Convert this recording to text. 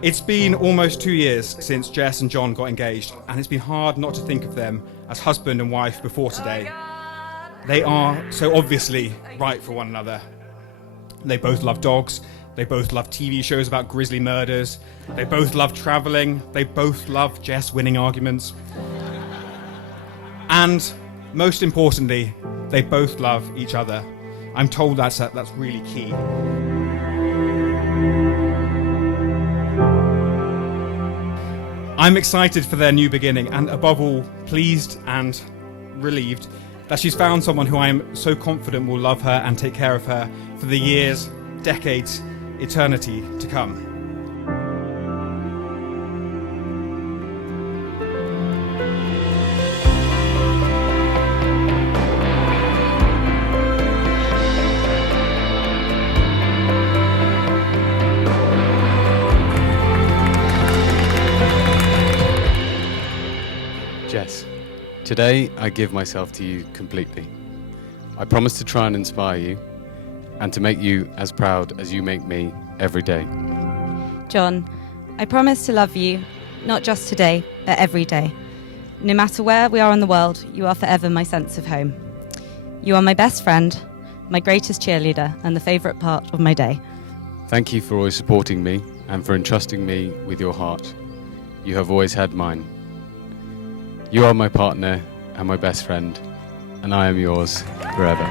It's been almost 2 years since Jess and John got engaged, and it's been hard not to think of them as husband and wife before today. They are so obviously right for one another. They both love dogs, they both love TV shows about grisly murders, they both love travelling, they both love Jess winning arguments. And most importantly, they both love each other. I'm told that's really key. I'm excited for their new beginning, and above all, pleased and relieved that she's found someone who I am so confident will love her and take care of her for the years, decades, eternity to come. Jess, today I give myself to you completely. I promise to try and inspire you and to make you as proud as you make me every day. John, I promise to love you, not just today, but every day. No matter where we are in the world, you are forever my sense of home. You are my best friend, my greatest cheerleader, and the favourite part of my day. Thank you for always supporting me and for entrusting me with your heart. You have always had mine. You are my partner and my best friend, and I am yours forever.